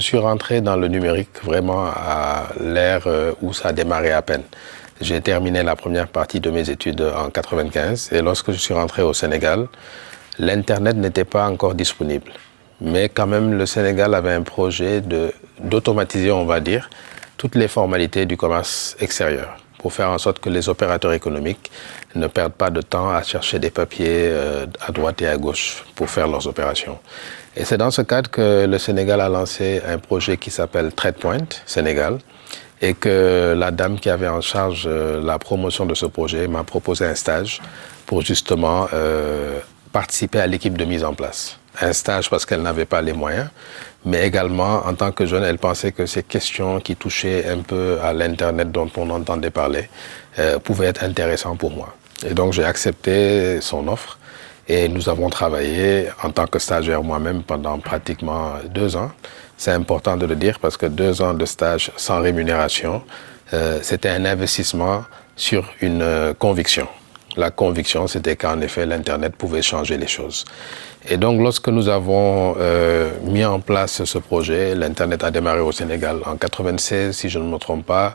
suis rentré dans le numérique vraiment à l'ère où ça a démarré à peine. J'ai terminé la première partie de mes études en 95 et lorsque je suis rentré au Sénégal, l'Internet n'était pas encore disponible. Mais quand même, le Sénégal avait un projet d'automatiser, on va dire, toutes les formalités du commerce extérieur pour faire en sorte que les opérateurs économiques ne perdent pas de temps à chercher des papiers à droite et à gauche pour faire leurs opérations. Et c'est dans ce cadre que le Sénégal a lancé un projet qui s'appelle TradePoint Sénégal et que la dame qui avait en charge la promotion de ce projet m'a proposé un stage pour justement participer à l'équipe de mise en place. Un stage parce qu'elle n'avait pas les moyens, mais également en tant que jeune, elle pensait que ces questions qui touchaient un peu à l'Internet dont on entendait parler pouvaient être intéressantes pour moi. Et donc j'ai accepté son offre et nous avons travaillé en tant que stagiaire moi-même pendant pratiquement 2 ans. C'est important de le dire parce que 2 ans de stage sans rémunération, c'était un investissement sur une conviction. La conviction, c'était qu'en effet, l'Internet pouvait changer les choses. Et donc, lorsque nous avons mis en place ce projet, l'Internet a démarré au Sénégal en 96, si je ne me trompe pas,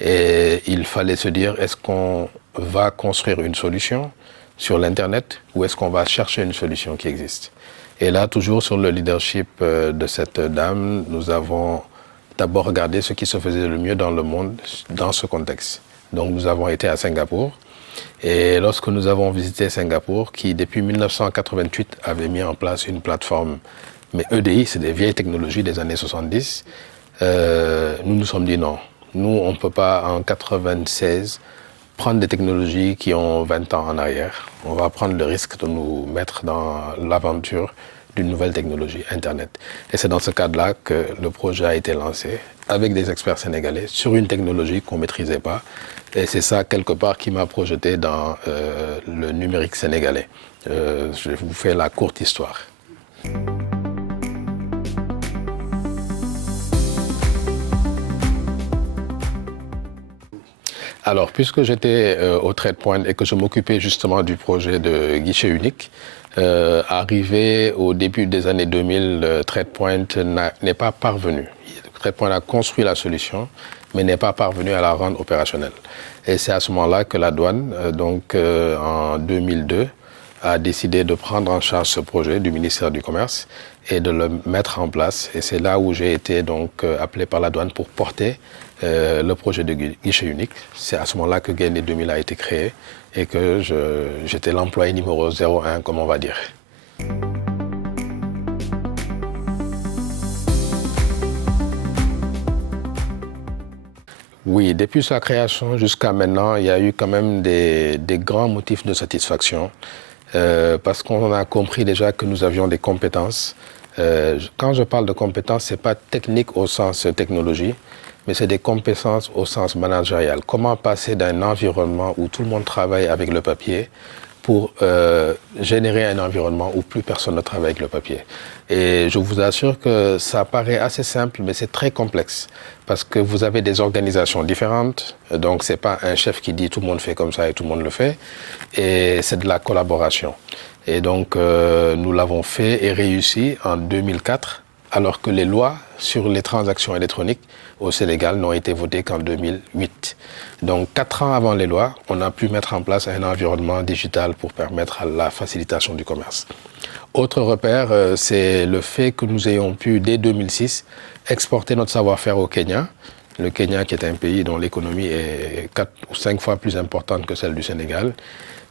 et il fallait se dire, est-ce qu'on va construire une solution sur l'Internet ou est-ce qu'on va chercher une solution qui existe? Et là, toujours sur le leadership de cette dame, nous avons d'abord regardé ce qui se faisait le mieux dans le monde dans ce contexte. Donc, nous avons été à Singapour. Et lorsque nous avons visité Singapour, qui depuis 1988 avait mis en place une plateforme, mais EDI, c'est des vieilles technologies des années 70, nous nous sommes dit non. Nous, on ne peut pas en 96 prendre des technologies qui ont 20 ans en arrière. On va prendre le risque de nous mettre dans l'aventure d'une nouvelle technologie, Internet. Et c'est dans ce cadre-là que le projet a été lancé avec des experts sénégalais sur une technologie qu'on ne maîtrisait pas. Et c'est ça, quelque part, qui m'a projeté dans le numérique sénégalais. Je vous fais la courte histoire. Alors, puisque j'étais au TradePoint et que je m'occupais justement du projet de guichet unique, arrivé au début des années 2000, TradePoint n'est pas parvenu. TradePoint a construit la solution, mais n'est pas parvenu à la rendre opérationnelle. Et c'est à ce moment-là que la douane, en 2002, a décidé de prendre en charge ce projet du ministère du Commerce et de le mettre en place. Et c'est là où j'ai été donc appelé par la douane pour porter le projet de guichet unique. C'est à ce moment-là que Gaindé 2000 a été créé et que j'étais l'employé numéro 01, comme on va dire. Oui, depuis sa création jusqu'à maintenant, il y a eu quand même des grands motifs de satisfaction parce qu'on a compris déjà que nous avions des compétences. Quand je parle de compétences, ce n'est pas technique au sens technologie, mais c'est des compétences au sens managérial. Comment passer d'un environnement où tout le monde travaille avec le papier pour générer un environnement où plus personne ne travaille avec le papier. Et je vous assure que ça paraît assez simple, mais c'est très complexe. Parce que vous avez des organisations différentes, donc ce n'est pas un chef qui dit tout le monde fait comme ça et tout le monde le fait, et c'est de la collaboration. Et donc nous l'avons fait et réussi en 2004, alors que les lois sur les transactions électroniques au Sénégal n'ont été votées qu'en 2008. Donc 4 ans avant les lois, on a pu mettre en place un environnement digital pour permettre la facilitation du commerce. Autre repère, c'est le fait que nous ayons pu, dès 2006, exporter notre savoir-faire au Kenya. Le Kenya qui est un pays dont l'économie est 4 ou 5 fois plus importante que celle du Sénégal,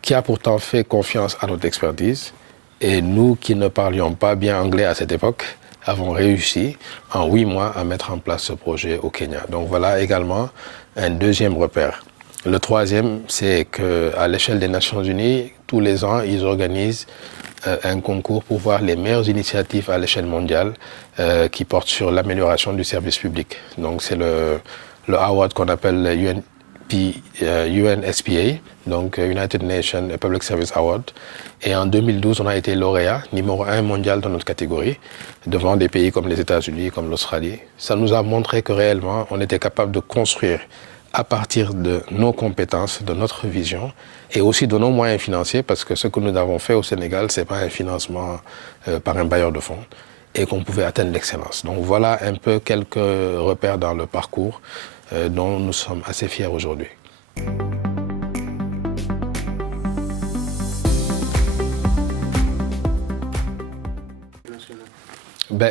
qui a pourtant fait confiance à notre expertise. Et nous qui ne parlions pas bien anglais à cette époque, avons réussi en 8 mois à mettre en place ce projet au Kenya. Donc voilà également un deuxième repère. Le troisième, c'est qu'à l'échelle des Nations Unies, tous les ans, ils organisent un concours pour voir les meilleures initiatives à l'échelle mondiale qui portent sur l'amélioration du service public. Donc c'est le award qu'on appelle le UNSPA, donc United Nations Public Service Award. Et en 2012, on a été lauréat numéro 1 mondial dans notre catégorie, devant des pays comme les États-Unis, comme l'Australie. Ça nous a montré que réellement, on était capable de construire à partir de nos compétences, de notre vision, et aussi de nos moyens financiers, parce que ce que nous avons fait au Sénégal, ce n'est pas un financement par un bailleur de fonds. et qu'on pouvait atteindre l'excellence. Donc voilà un peu quelques repères dans le parcours dont nous sommes assez fiers aujourd'hui.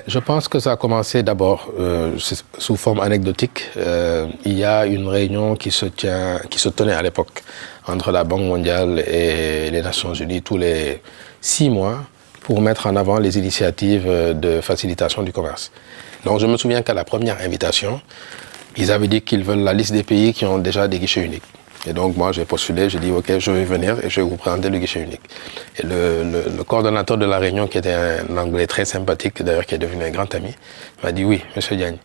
Je pense que ça a commencé d'abord sous forme anecdotique. Il y a une réunion qui se tenait à l'époque entre la Banque mondiale et les Nations unies tous les 6 mois pour mettre en avant les initiatives de facilitation du commerce. Donc je me souviens qu'à la première invitation, ils avaient dit qu'ils veulent la liste des pays qui ont déjà des guichets uniques. Et donc moi j'ai postulé, j'ai dit ok, je vais venir et je vais vous présenter le guichet unique. Et le coordonnateur de la réunion, qui était un Anglais très sympathique, d'ailleurs qui est devenu un grand ami, m'a dit oui, monsieur Diagne,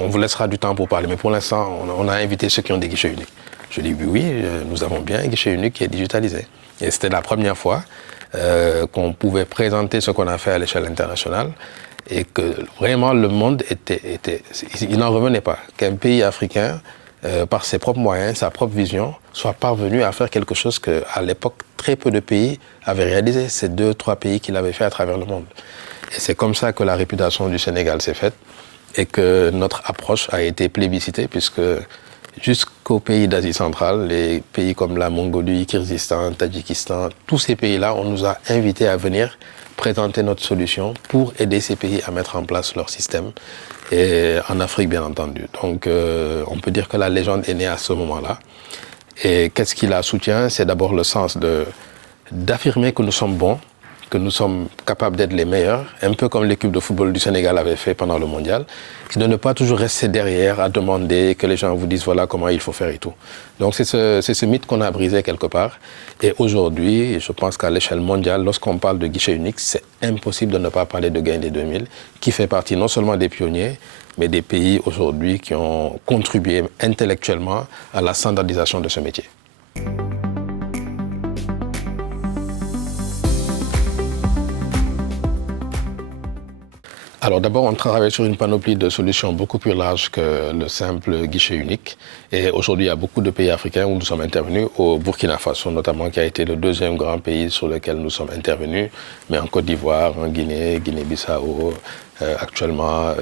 on vous laissera du temps pour parler, mais pour l'instant on a invité ceux qui ont des guichets uniques. Je dis oui, nous avons bien un guichet unique qui est digitalisé. Et c'était la première fois qu'on pouvait présenter ce qu'on a fait à l'échelle internationale et que vraiment le monde il n'en revenait pas qu'un pays africain, par ses propres moyens, sa propre vision, soit parvenu à faire quelque chose qu'à l'époque, très peu de pays avaient réalisé. C'est 2-3 pays qui l'avaient fait à travers le monde. Et c'est comme ça que la réputation du Sénégal s'est faite et que notre approche a été plébiscitée, puisque jusqu'aux pays d'Asie centrale, les pays comme la Mongolie, Kyrgyzstan, Tadjikistan, tous ces pays-là, on nous a invités à venir présenter notre solution pour aider ces pays à mettre en place leur système, et en Afrique bien entendu. Donc on peut dire que la légende est née à ce moment-là. Et qu'est-ce qui la soutient? C'est d'abord le sens d'affirmer que nous sommes bons, que nous sommes capables d'être les meilleurs, un peu comme l'équipe de football du Sénégal avait fait pendant le mondial, et de ne pas toujours rester derrière à demander que les gens vous disent voilà comment il faut faire et tout. Donc c'est ce mythe qu'on a brisé quelque part. Et aujourd'hui, je pense qu'à l'échelle mondiale, lorsqu'on parle de guichet unique, c'est impossible de ne pas parler de Gaïndé 2000, qui fait partie non seulement des pionniers, mais des pays aujourd'hui qui ont contribué intellectuellement à la standardisation de ce métier. Alors d'abord, on travaille sur une panoplie de solutions beaucoup plus large que le simple guichet unique. Et aujourd'hui, il y a beaucoup de pays africains où nous sommes intervenus, au Burkina Faso notamment, qui a été le deuxième grand pays sur lequel nous sommes intervenus, mais en Côte d'Ivoire, en Guinée, Guinée-Bissau, actuellement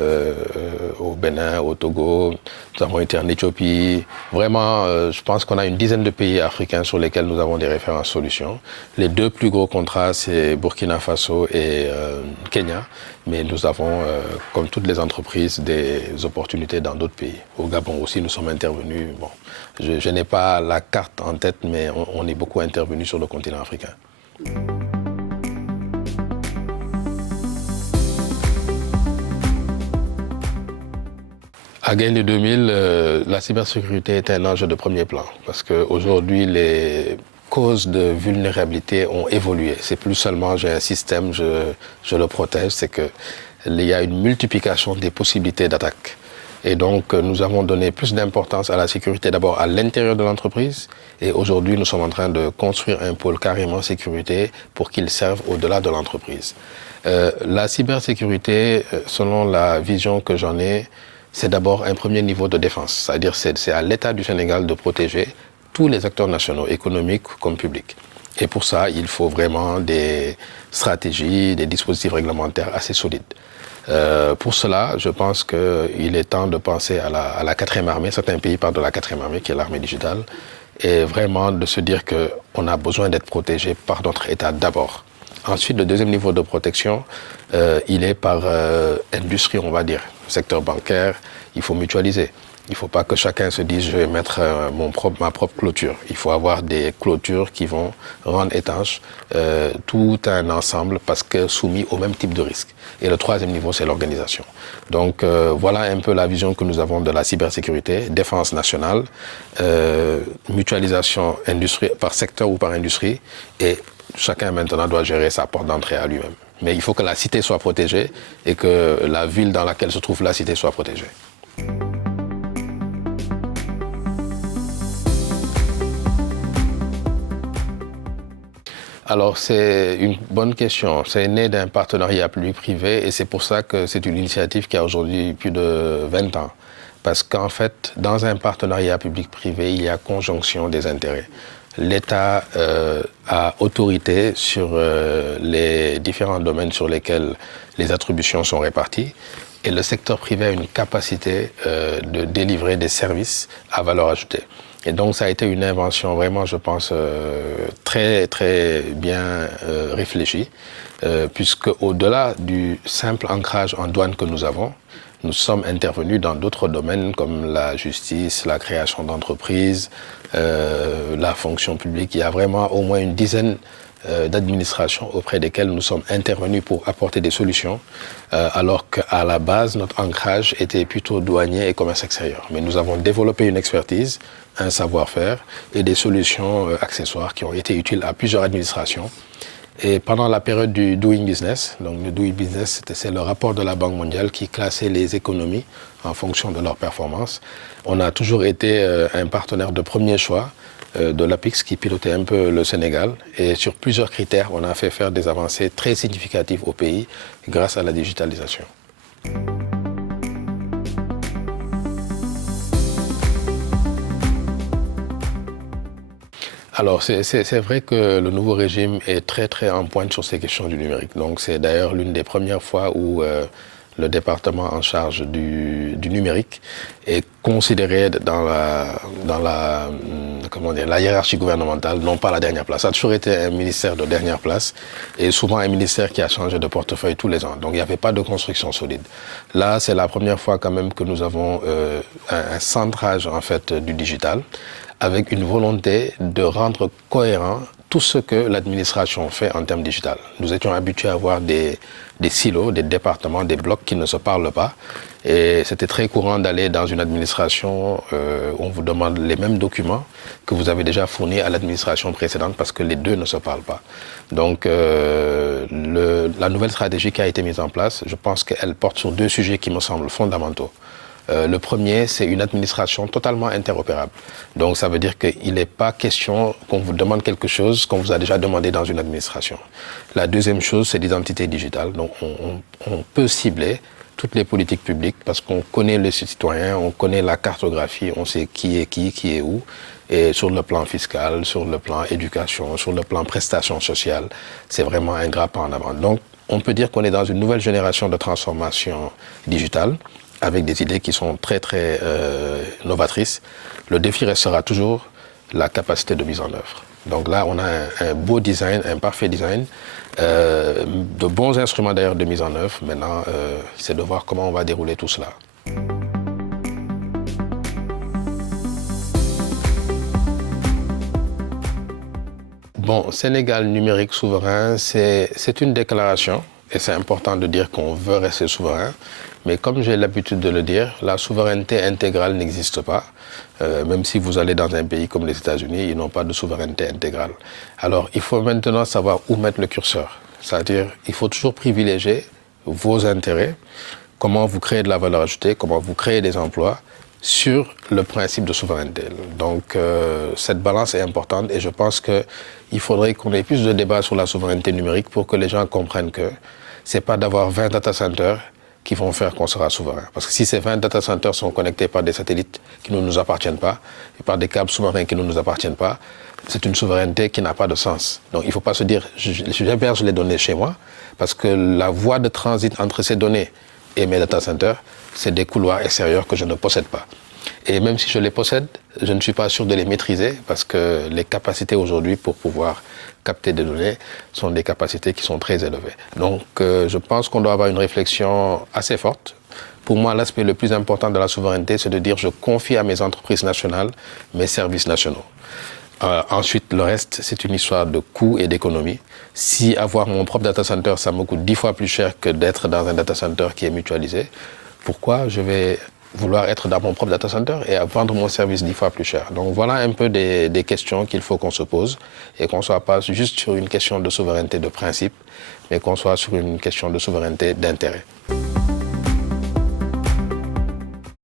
au Bénin, au Togo, nous avons été en Éthiopie. Vraiment, je pense qu'on a une dizaine de pays africains sur lesquels nous avons des références solutions. Les 2 plus gros contrats, c'est Burkina Faso et Kenya. Mais nous avons, comme toutes les entreprises, des opportunités dans d'autres pays. Au Gabon aussi, nous sommes intervenus. Bon, je n'ai pas la carte en tête, mais on est beaucoup intervenus sur le continent africain. À Gaïndé 2000, la cybersécurité est un enjeu de premier plan, parce qu'aujourd'hui, les causes de vulnérabilité ont évolué. C'est plus seulement j'ai un système, je le protège, c'est qu'il y a une multiplication des possibilités d'attaque. Et donc, nous avons donné plus d'importance à la sécurité d'abord à l'intérieur de l'entreprise. Et aujourd'hui, nous sommes en train de construire un pôle carrément sécurité pour qu'il serve au-delà de l'entreprise. La cybersécurité, selon la vision que j'en ai, c'est d'abord un premier niveau de défense. C'est-à-dire c'est à l'État du Sénégal de protéger tous les acteurs nationaux, économiques comme publics. Et pour ça, il faut vraiment des stratégies, des dispositifs réglementaires assez solides. Pour cela, je pense qu'il est temps de penser à la 4e armée. Certains pays parlent de la 4e armée, qui est l'armée digitale, et vraiment de se dire qu'on a besoin d'être protégé par notre État d'abord. Ensuite, le deuxième niveau de protection, il est par industrie, on va dire. Secteur bancaire, il faut mutualiser. Il ne faut pas que chacun se dise je vais mettre ma propre clôture. Il faut avoir des clôtures qui vont rendre étanche tout un ensemble parce que soumis au même type de risque. Et le troisième niveau, c'est l'organisation. Donc voilà un peu la vision que nous avons de la cybersécurité, défense nationale, mutualisation industrie, par secteur ou par industrie, et chacun maintenant doit gérer sa porte d'entrée à lui-même. Mais il faut que la cité soit protégée et que la ville dans laquelle se trouve la cité soit protégée. Alors c'est une bonne question. C'est né d'un partenariat public-privé et c'est pour ça que c'est une initiative qui a aujourd'hui plus de 20 ans. Parce qu'en fait, dans un partenariat public-privé, il y a conjonction des intérêts. l'État a autorité sur les différents domaines sur lesquels les attributions sont réparties et le secteur privé a une capacité de délivrer des services à valeur ajoutée. Et donc ça a été une invention vraiment, je pense, très très bien réfléchie, puisque au-delà du simple ancrage en douane que nous avons, nous sommes intervenus dans d'autres domaines comme la justice, la création d'entreprises, la fonction publique. Il y a vraiment au moins une dizaine d'administrations auprès desquelles nous sommes intervenus pour apporter des solutions, alors qu'à la base, notre ancrage était plutôt douanier et commerce extérieur. Mais nous avons développé une expertise, un savoir-faire et des solutions accessoires qui ont été utiles à plusieurs administrations. Et pendant la période du Doing Business, donc le Doing Business, c'est le rapport de la Banque mondiale qui classait les économies en fonction de leur performance. On a toujours été un partenaire de premier choix de l'APIX qui pilotait un peu le Sénégal. Et sur plusieurs critères, on a fait faire des avancées très significatives au pays grâce à la digitalisation. Alors, c'est vrai que le nouveau régime est très, très en pointe sur ces questions du numérique. Donc, c'est d'ailleurs l'une des premières fois où le département en charge du numérique est considéré dans la hiérarchie gouvernementale, non pas la dernière place. Ça a toujours été un ministère de dernière place et souvent un ministère qui a changé de portefeuille tous les ans. Donc, il n'y avait pas de construction solide. Là, c'est la première fois quand même que nous avons un centrage, en fait, du digital, avec une volonté de rendre cohérent tout ce que l'administration fait en termes digital. Nous étions habitués à avoir des silos, des départements, des blocs qui ne se parlent pas. Et c'était très courant d'aller dans une administration où on vous demande les mêmes documents que vous avez déjà fournis à l'administration précédente parce que les deux ne se parlent pas. Donc la nouvelle stratégie qui a été mise en place, je pense qu'elle porte sur deux sujets qui me semblent fondamentaux. Le premier, c'est une administration totalement interopérable. Donc ça veut dire qu'il n'est pas question qu'on vous demande quelque chose qu'on vous a déjà demandé dans une administration. La deuxième chose, c'est l'identité digitale. Donc on peut cibler toutes les politiques publiques parce qu'on connaît les citoyens, on connaît la cartographie, on sait qui est où. Et sur le plan fiscal, sur le plan éducation, sur le plan prestations sociales, c'est vraiment un grand pas en avant. Donc on peut dire qu'on est dans une nouvelle génération de transformation digitale, avec des idées qui sont très, très novatrices. Le défi restera toujours la capacité de mise en œuvre. Donc là, on a un beau design, un parfait design, de bons instruments d'ailleurs de mise en œuvre. Maintenant, c'est de voir comment on va dérouler tout cela. Bon, Sénégal numérique souverain, c'est une déclaration. Et c'est important de dire qu'on veut rester souverain. Mais comme j'ai l'habitude de le dire, la souveraineté intégrale n'existe pas. Même si vous allez dans un pays comme les États-Unis, ils n'ont pas de souveraineté intégrale. Alors, il faut maintenant savoir où mettre le curseur. C'est-à-dire, il faut toujours privilégier vos intérêts, comment vous créez de la valeur ajoutée, comment vous créez des emplois, sur le principe de souveraineté. Donc, cette balance est importante et je pense qu'il faudrait qu'on ait plus de débats sur la souveraineté numérique pour que les gens comprennent que ce n'est pas d'avoir 20 data centers qui vont faire qu'on sera souverain. Parce que si ces 20 data centers sont connectés par des satellites qui ne nous appartiennent pas, et par des câbles sous-marins qui ne nous appartiennent pas, c'est une souveraineté qui n'a pas de sens. Donc il ne faut pas se dire, j'héberge les données chez moi, parce que la voie de transit entre ces données et mes data centers, c'est des couloirs extérieurs que je ne possède pas. Et même si je les possède, je ne suis pas sûr de les maîtriser, parce que les capacités aujourd'hui pour pouvoir capter des données sont des capacités qui sont très élevées. Donc je pense qu'on doit avoir une réflexion assez forte. Pour moi, l'aspect le plus important de la souveraineté, c'est de dire je confie à mes entreprises nationales mes services nationaux. Ensuite, le reste, c'est une histoire de coûts et d'économie. Si avoir mon propre data center, ça me coûte 10 fois plus cher que d'être dans un data center qui est mutualisé, pourquoi je vais vouloir être dans mon propre data center et vendre mon service 10 fois plus cher? Donc voilà un peu des questions qu'il faut qu'on se pose et qu'on ne soit pas juste sur une question de souveraineté de principe, mais qu'on soit sur une question de souveraineté d'intérêt.